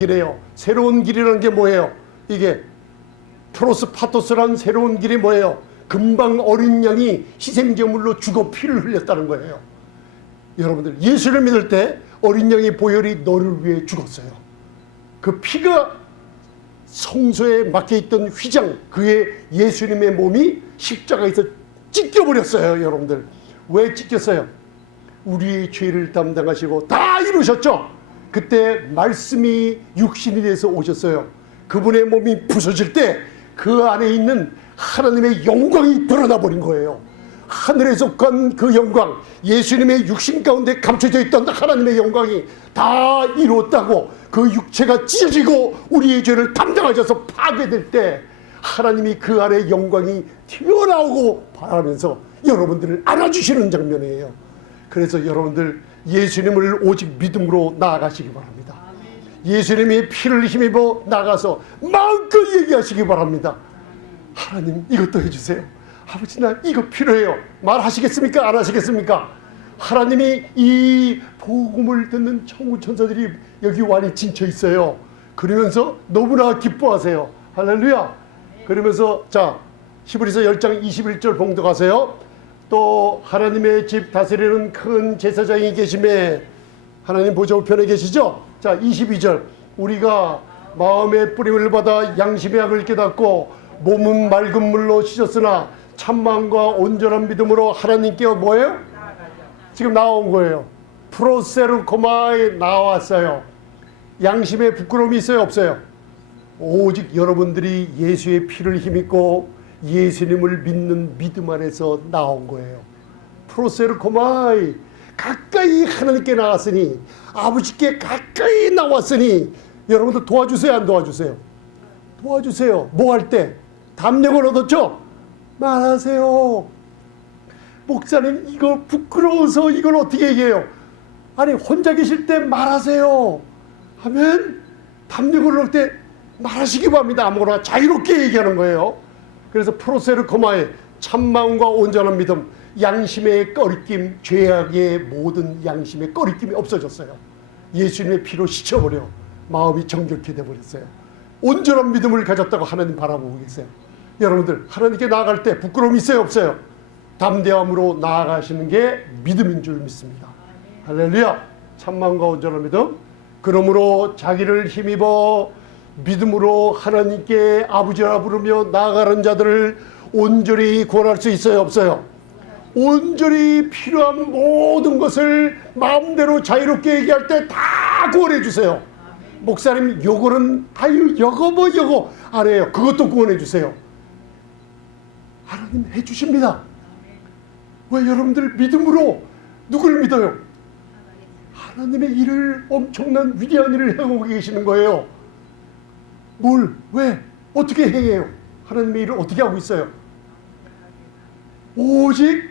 길이에요. 새로운 길이라는 게 뭐예요? 이게 프로스 파토스란 새로운 길이 뭐예요? 금방 어린 양이 희생제물로 죽어 피를 흘렸다는 거예요. 여러분들 예수를 믿을 때 어린 양의 보혈이 너를 위해 죽었어요. 그 피가 성소에 막혀 있던 휘장 그의 예수님의 몸이 십자가에서 찢겨 버렸어요, 여러분들. 왜 찢겼어요? 우리의 죄를 담당하시고 다 이루셨죠. 그때 말씀이 육신이 돼서 오셨어요. 그분의 몸이 부서질 때 그 안에 있는 하나님의 영광이 드러나 버린 거예요. 하늘에 속한 그 영광, 예수님의 육신 가운데 감춰져 있던 하나님의 영광이 다 이루었다고 그 육체가 찢어지고 우리의 죄를 담당하셔서 파괴될 때 하나님이 그 안에 영광이 튀어나오고 바라면서 여러분들을 안아주시는 장면이에요. 그래서 여러분들 예수님을 오직 믿음으로 나아가시기 바랍니다. 예수님이 피를 힘입어 나가서 마음껏 얘기하시기 바랍니다. 하나님 이것도 해주세요. 아버지 나 이거 필요해요. 말하시겠습니까? 안 하시겠습니까? 하나님이 이 복음을 듣는 천군 천사들이 여기 완이 진쳐 있어요. 그러면서 너무나 기뻐하세요. 할렐루야. 그러면서 자 히브리서 10장 21절 봉독하세요. 또 하나님의 집 다스리는 큰 제사장이 계심에 하나님 보좌 우편에 계시죠? 자 22절 우리가 마음의 뿌림을 받아 양심의 약을 깨닫고 몸은 맑은 물로 씻었으나 참마음과 온전한 믿음으로 하나님께 뭐예요? 지금 나온 거예요. 프로세르코마에 나왔어요. 양심에 부끄러움이 있어요, 없어요? 오직 여러분들이 예수의 피를 힘입고 예수님을 믿는 믿음 안에서 나온 거예요. 프로세르코마이 가까이 하나님께 나왔으니 아버지께 가까이 나왔으니 여러분들 도와주세요, 안 도와주세요? 도와주세요. 뭐 할 때? 담력을 얻었죠? 말하세요. 목사님 이거 부끄러워서 이걸 어떻게 얘기해요? 아니 혼자 계실 때 말하세요. 하면 담력을 얻을 때 말하시기 바랍니다. 아무거나 자유롭게 얘기하는 거예요. 그래서 프로세르코마의 참마음과 온전한 믿음, 양심의 꺼리낌, 죄악의 모든 양심의 꺼리낌이 없어졌어요. 예수님의 피로 씻어버려 마음이 정결케 돼버렸어요. 온전한 믿음을 가졌다고 하나님 바라보고 계세요. 여러분들 하나님께 나아갈 때 부끄러움이 있어요 없어요? 담대함으로 나아가시는 게 믿음인 줄 믿습니다. 할렐루야. 참마음과 온전한 믿음. 그러므로 자기를 힘입어 믿음으로 하나님께 아버지라 부르며 나아가는 자들을 온전히 구원할 수 있어요 없어요? 온전히 필요한 모든 것을 마음대로 자유롭게 얘기할 때 다 구원해 주세요. 목사님 요거는 아유 요거 뭐 요거 안 해요. 그것도 구원해 주세요. 하나님 해 주십니다. 왜 여러분들 믿음으로 누굴 믿어요? 하나님의 일을 엄청난 위대한 일을 하고 계시는 거예요. 뭘? 왜? 어떻게 행해요? 하나님의 일을 어떻게 하고 있어요? 오직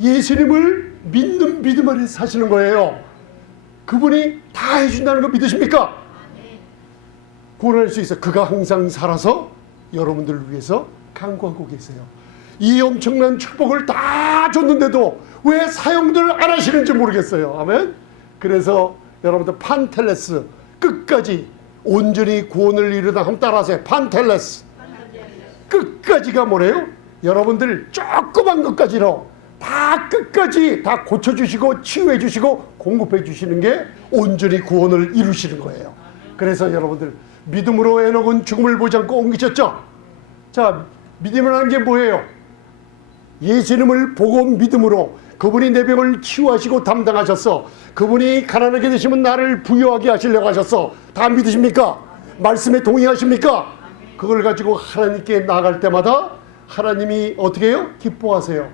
예수님을 믿는 믿음 안에 사시는 거예요. 그분이 다 해준다는 거 믿으십니까? 구원할 수 있어. 그가 항상 살아서 여러분들을 위해서 강구하고 계세요. 이 엄청난 축복을 다 줬는데도 왜 사용들 안 하시는지 모르겠어요. 아멘. 그래서 여러분들 판텔레스 끝까지 온전히 구원을 이루다 한번 따라하세요. 판텔레스 끝까지가 뭐래요? 여러분들 조그만 것까지로 다 끝까지 다 고쳐주시고 치유해주시고 공급해주시는 게 온전히 구원을 이루시는 거예요. 그래서 여러분들 믿음으로 에녹은 죽음을 보지 않고 옮기셨죠? 자, 믿음이라는 게 뭐예요? 예수님을 보고 믿음으로 그분이 내 병을 치유하시고 담당하셨어. 그분이 가난하게 되시면 나를 부유하게 하시려고 하셨어. 다 믿으십니까? 말씀에 동의하십니까? 그걸 가지고 하나님께 나아갈 때마다 하나님이 어떻게 해요? 기뻐하세요.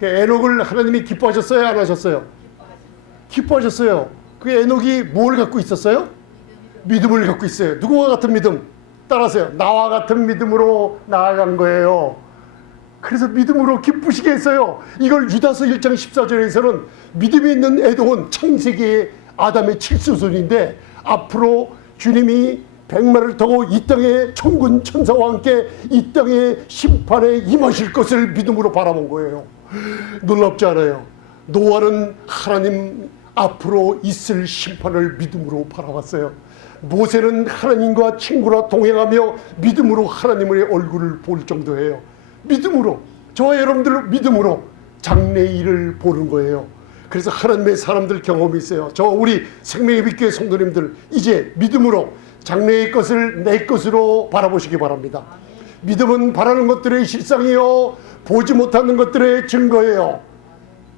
그 에녹을 하나님이 기뻐하셨어요? 안 하셨어요? 기뻐하셨어요. 그 에녹이 뭘 갖고 있었어요? 믿음을 갖고 있어요. 누구와 같은 믿음? 따라하세요. 나와 같은 믿음으로 나아간 거예요. 그래서 믿음으로 기쁘시게 했어요. 이걸 유다서 1장 14절에서는 믿음이 있는 에돔은 창세기의 아담의 칠수손인데 앞으로 주님이 백마를 타고 이 땅에 천군 천사와 함께 이 땅의 심판에 임하실 것을 믿음으로 바라본 거예요. 놀랍지 않아요? 노아는 하나님 앞으로 있을 심판을 믿음으로 바라봤어요. 모세는 하나님과 친구라 동행하며 믿음으로 하나님의 얼굴을 볼 정도예요. 믿음으로 저와 여러분들 믿음으로 장래 일을 보는 거예요. 그래서 하나님의 사람들 경험이 있어요. 저 우리 생명의 빛교회 성도님들 이제 믿음으로 장래의 것을 내 것으로 바라보시기 바랍니다. 믿음은 바라는 것들의 실상이요 보지 못하는 것들의 증거예요.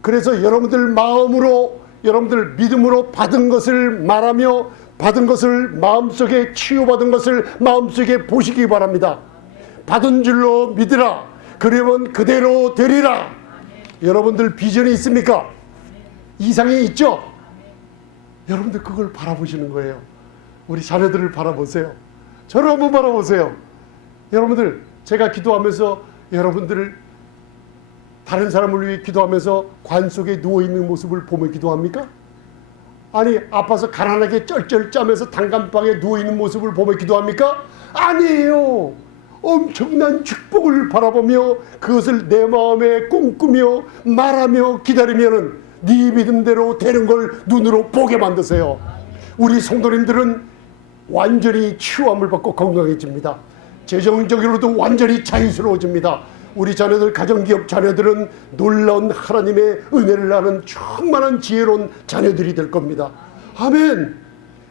그래서 여러분들 마음으로 여러분들 믿음으로 받은 것을 말하며 받은 것을 마음속에 치유받은 것을 마음속에 보시기 바랍니다. 받은 줄로 믿으라. 그러면 그대로 되리라. 여러분들 비전이 있습니까? 이상이 있죠? 여러분들 그걸 바라보시는 거예요. 우리 자녀들을 바라보세요. 저를 한번 바라보세요. 여러분들 제가 기도하면서 여러분들을 다른 사람을 위해 기도하면서 관 속에 누워 있는 모습을 보며 기도합니까? 아니 아파서 가난하게 쩔쩔 짜면서 단감방에 누워 있는 모습을 보며 기도합니까? 아니에요. 엄청난 축복을 바라보며 그것을 내 마음에 꿈꾸며 말하며 기다리면은 네 믿음대로 되는 걸 눈으로 보게 만드세요. 우리 성도님들은 완전히 치유함을 받고 건강해집니다. 재정적으로도 완전히 자유스러워집니다. 우리 자녀들 가정기업 자녀들은 놀라운 하나님의 은혜를 아는 충만한 지혜로운 자녀들이 될 겁니다. 아멘.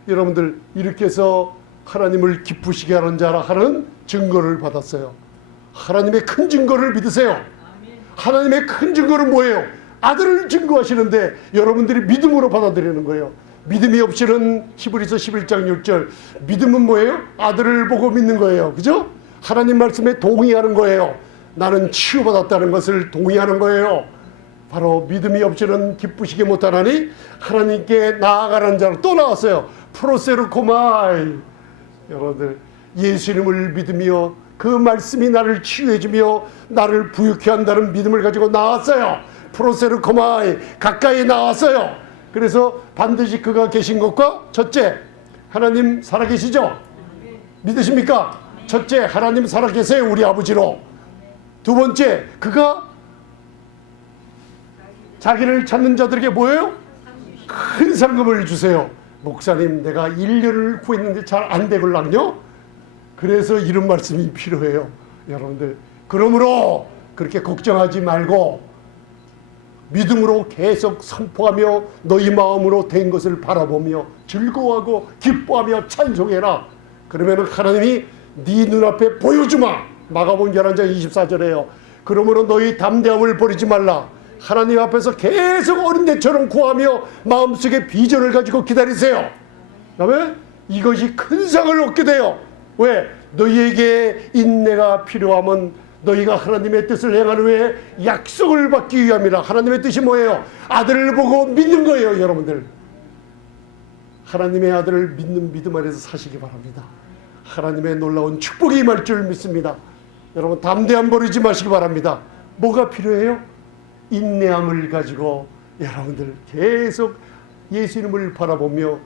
여러분들 이렇게 해서 하나님을 기쁘시게 하는 자라 하는 증거를 받았어요. 하나님의 큰 증거를 믿으세요. 하나님의 큰 증거는 뭐예요? 아들을 증거하시는데 여러분들이 믿음으로 받아들이는 거예요. 믿음이 없이는 히브리서 11장 6절 믿음은 뭐예요? 아들을 보고 믿는 거예요. 그죠? 하나님 말씀에 동의하는 거예요. 나는 치유받았다는 것을 동의하는 거예요. 바로 믿음이 없이는 기쁘시게 못하나니 하나님께 나아가는 자로 또 나왔어요. 프로세르코마이 여러분들 예수님을 믿으며 그 말씀이 나를 치유해주며 나를 부유케 한다는 믿음을 가지고 나왔어요. 프로세르코마이 가까이 나왔어요. 그래서 반드시 그가 계신 것과 첫째 하나님 살아계시죠? 믿으십니까? 첫째 하나님 살아계세요 우리 아버지로. 두 번째 그가 자기를 찾는 자들에게 뭐예요? 큰 상금을 주세요. 목사님 내가 1년을 구했는데 잘 안 되걸랑요? 그래서 이런 말씀이 필요해요. 여러분들 그러므로 그렇게 걱정하지 말고 믿음으로 계속 선포하며 너희 마음으로 된 것을 바라보며 즐거워하고 기뻐하며 찬송해라. 그러면 하나님이 네 눈앞에 보여주마. 마가본 11장 24절에요. 그러므로 너희 담대함을 버리지 말라. 하나님 앞에서 계속 어린애처럼 구하며 마음속에 비전을 가지고 기다리세요. 그다음에 이것이 큰 상을 얻게 돼요. 왜? 너희에게 인내가 필요하면 너희가 하나님의 뜻을 행하는 후에 약속을 받기 위함이라. 하나님의 뜻이 뭐예요? 아들을 보고 믿는 거예요, 여러분들. 하나님의 아들을 믿는 믿음 안에서 사시기 바랍니다. 하나님의 놀라운 축복이 임할 줄 믿습니다. 여러분 담대함 버리지 마시기 바랍니다. 뭐가 필요해요? 인내함을 가지고 여러분들 계속 예수님을 바라보며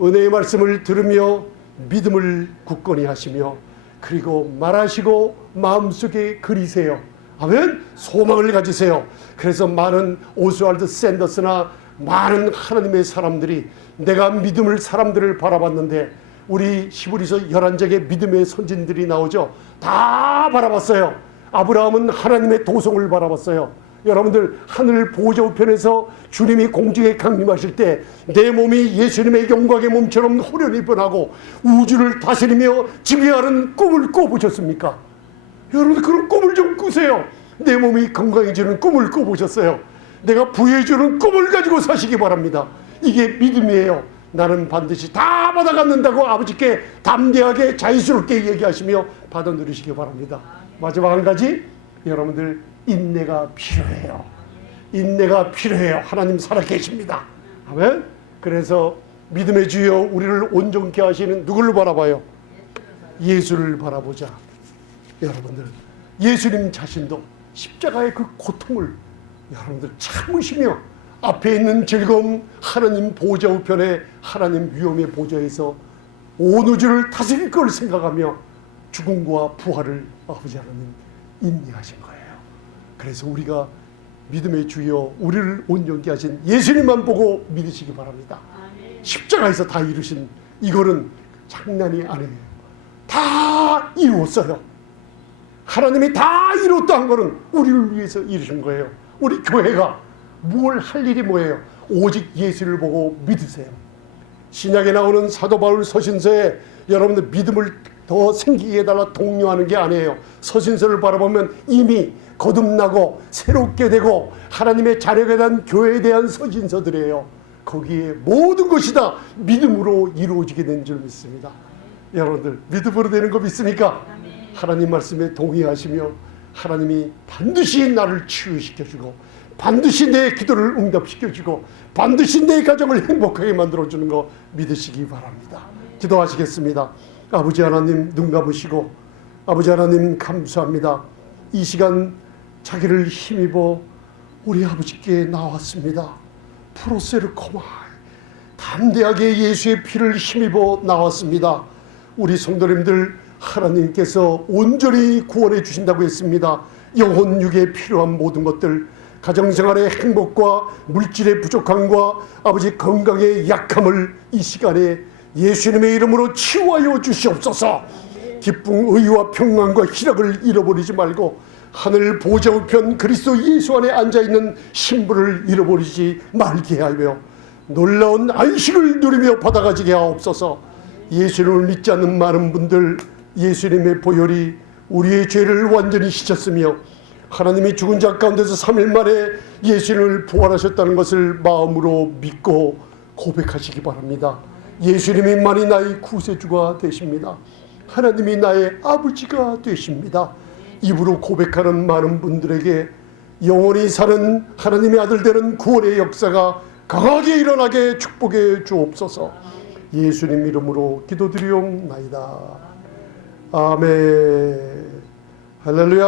은혜의 말씀을 들으며 믿음을 굳건히 하시며 그리고 말하시고 마음속에 그리세요. 아멘. 소망을 가지세요. 그래서 많은 오스왈드 샌더스나 많은 하나님의 사람들이 내가 믿음을 사람들을 바라봤는데 우리 시브리서 11장의 믿음의 선진들이 나오죠. 다 바라봤어요. 아브라함은 하나님의 도성을 바라봤어요. 여러분들 하늘 보좌 우편에서 주님이 공중에 강림하실 때 내 몸이 예수님의 영광의 몸처럼 호련히 변하고 우주를 다스리며 지배하는 꿈을 꿔보셨습니까? 여러분 그런 꿈을 좀 꾸세요. 내 몸이 건강해지는 꿈을 꿔보셨어요. 내가 부해주는 꿈을 가지고 사시기 바랍니다. 이게 믿음이에요. 나는 반드시 다 받아갖는다고 아버지께 담대하게 자유스럽게 얘기하시며 받아 누리시기 바랍니다. 마지막 한 가지 여러분들 인내가 필요해요. 인내가 필요해요. 하나님 살아계십니다. 아멘. 그래서 믿음의 주여 우리를 온전케 하시는 누구를 바라봐요? 예수를 바라보자. 여러분들 예수님 자신도 십자가의 그 고통을 여러분들 참으시며 앞에 있는 즐거움 하나님 보좌 우편에 하나님 위엄의 보좌에서 온 우주를 다스릴 걸 생각하며 죽음과 부활을 아버지 하나님 인내하신 거예요. 그래서 우리가 믿음의 주여 우리를 온전케 하신 예수님만 보고 믿으시기 바랍니다. 십자가에서 다 이루신 이거는 장난이 아니에요. 다 이루었어요. 하나님이 다 이뤘다는 것은 우리를 위해서 이루신 거예요. 우리 교회가 뭘 할 일이 뭐예요? 오직 예수를 보고 믿으세요. 신약에 나오는 사도 바울 서신서에 여러분들 믿음을 더 생기게 해달라 독려하는 게 아니에요. 서신서를 바라보면 이미 거듭나고 새롭게 되고 하나님의 자녀에 대한 교회에 대한 서신서들이에요. 거기에 모든 것이 다 믿음으로 이루어지게 된 줄 믿습니다. 여러분들 믿음으로 되는 거 믿습니까? 하나님 말씀에 동의하시며 하나님이 반드시 나를 치유시켜주고 반드시 내 기도를 응답시켜주고 반드시 내 가정을 행복하게 만들어주는 거 믿으시기 바랍니다. 기도하시겠습니다. 아버지 하나님 눈 감으시고 아버지 하나님 감사합니다. 이 시간 자기를 힘입어 우리 아버지께 나왔습니다. 프로세르 코마 담대하게 예수의 피를 힘입어 나왔습니다. 우리 성도님들 하나님께서 온전히 구원해 주신다고 했습니다. 영혼 육에 필요한 모든 것들 가정생활의 행복과 물질의 부족함과 아버지 건강의 약함을 이 시간에 예수님의 이름으로 치유하여 주시옵소서. 기쁨, 의와 평안과 희락을 잃어버리지 말고 하늘 보좌 우편 그리스도 예수 안에 앉아 있는 신부를 잃어버리지 말게 하며 놀라운 안식을 누리며 받아가지게 하옵소서. 예수님을 믿지 않는 많은 분들 예수님의 보혈이 우리의 죄를 완전히 씻었으며 하나님이 죽은 자 가운데서 3일 만에 예수님을 부활하셨다는 것을 마음으로 믿고 고백하시기 바랍니다. 예수님이 만이 나의 구세주가 되십니다. 하나님이 나의 아버지가 되십니다. 입으로 고백하는 많은 분들에게 영원히 사는 하나님의 아들 되는 구원의 역사가 강하게 일어나게 축복해 주옵소서. 예수님 이름으로 기도드리옵나이다. 아멘. 할렐루야.